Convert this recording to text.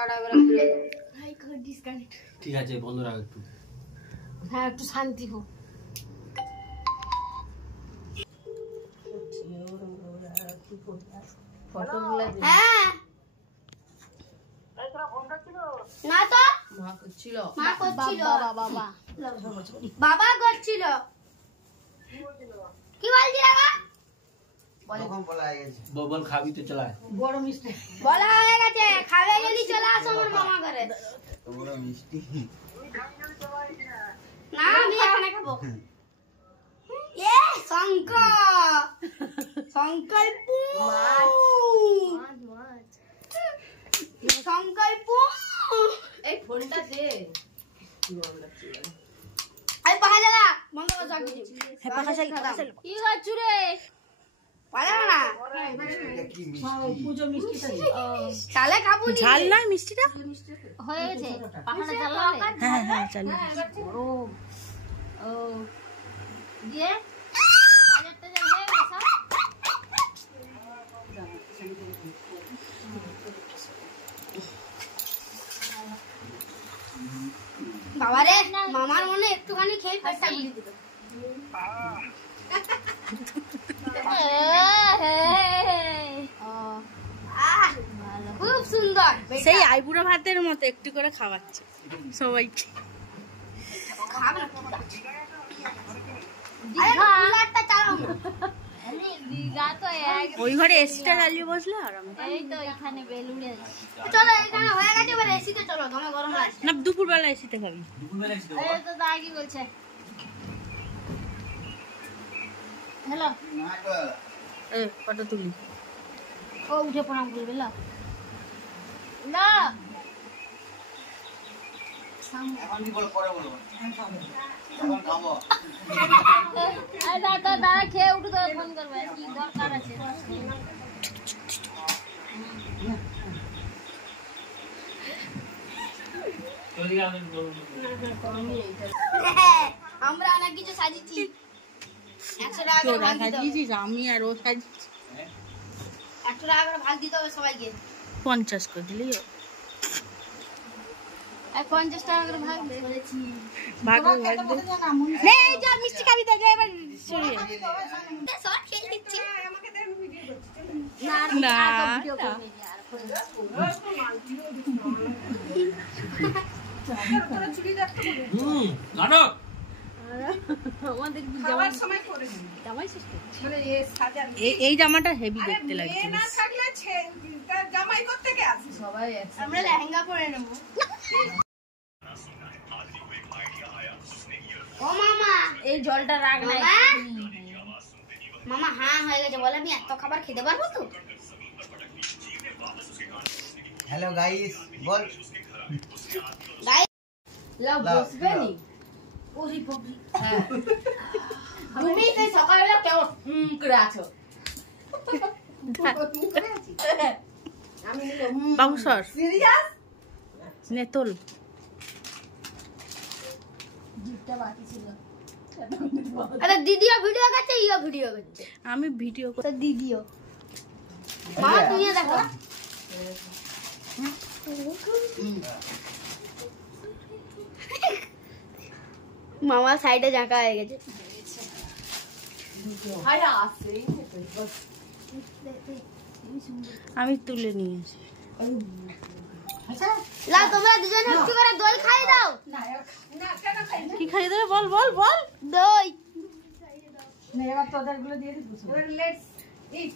তাড়া এবার ভাই কর ডিসকানেক্ট। ঠিক আছে বন্ধ রাখ একটু। হ্যাঁ একটু শান্তি হোক। ফটোগুলো হ্যাঁ না তো মা করছিল বাবা বাবা করছিল। কি বলছি রাগা তখন বলা হয়ে গেছে বল খাবি তো চলা বড় মিষ্টি বলা হয়ে গেছে খাবে যদি চলে আসো আমার মামা ঘরে। বড় মিষ্টি না আমি এখানে খাবো। এ শঙ্কর শঙ্করপু শঙ্করপু এই ফোনটা দে। আই পাহা জালা বন্ধ কর সব কিছু। হ্যাঁ পাহা চাই কি হচ্ছে রে পালা না কি মিষ্টি পূজো মিষ্টিটা তালে খাবো নি ঝাল না মিষ্টিটা হয়ে গেছে পাহাড়ে ঝাল না। হ্যাঁ হ্যাঁ চলো বড় ও দিয়ে বাজারটা যাবে সব বাবা রে মামার মনে একটুখানি খেয়ে পেটটা গুলি দিল। খুব সুন্দর সেই আইবুড়ো ভাতের মতো একটু করে খাওয়াচ্ছে সবাইকে। ওই ঘরে এসিটা জ্বালিয়ে বসলে আরাম। এই তো এখানে বেলুড়ে চলো এখানে হয়ে গেছে এবার এসিতে চলো দমে গরম লাগছে না দুপুর বেলা এসিতে খাবি। এই তো দাগি বলছে হ্যালো এ ফটো তুলি ও উঠে প্রণাম করবে না না এখন কি বল পরে বলবো এখন খাবো আরে দাদা দাদা খেয়ে উঠে তো ফোন করবে কি দরকার আছে। আমরা অনেক কিছু সাজিয়েছি 100 টাকা করে ভাগ দিতে হবে। আমি আর ও সাজিয়েছি 100 টাকা করে ভাগ দিতে হবে সবাইকে 50 করে দিলেই আর 50 টাকা করে ভাগ বলেছি ভাগ ভাগ দে এই যা মিষ্টি খাবি তো এবার সরিয়ে সব খেয়ে দিচ্ছি আমাকে দেন ভিডিও করতে না ভিডিও করবে আর চুরি রাখতে বলে নাটক আমাদের যাওয়ার সময় করে দিন জামাই শেষ মানে এই জামাটা হেভি দেখতে লাগছে না থাকলে জামাই করতে কে আসে সবাই আমরা লেহেঙ্গা পরে নেব। ও মামা এই জলটা রাখ না মামা হ্যাঁ হয়ে গেছে বলে আমি এত খাবার খেতে পারবো তো। হ্যালো গাইস বল গাইস লাভ বসবে নি ওরি পপি হ্যাঁ তুমি তো সকালবেলা কেমন করে আছো আমি বাবু স্যার সিরিয়াস নেতল জিপটা বাকি ছিল আরে দিদিও ভিডিও করছে ইও ভিডিও করছে আমি ভিডিও তো দিদিও মা তুমি দেখো মামা সাইডে জাঁকা হয়ে গেছে আমি তুলে নিয়েছি লা তোমরা দুজনে একটু করে দই খাই দাও কি খাইয়ে দেবে বল বল বল দই এবার তোদের গুলো দিয়ে দিবি লেটস ইট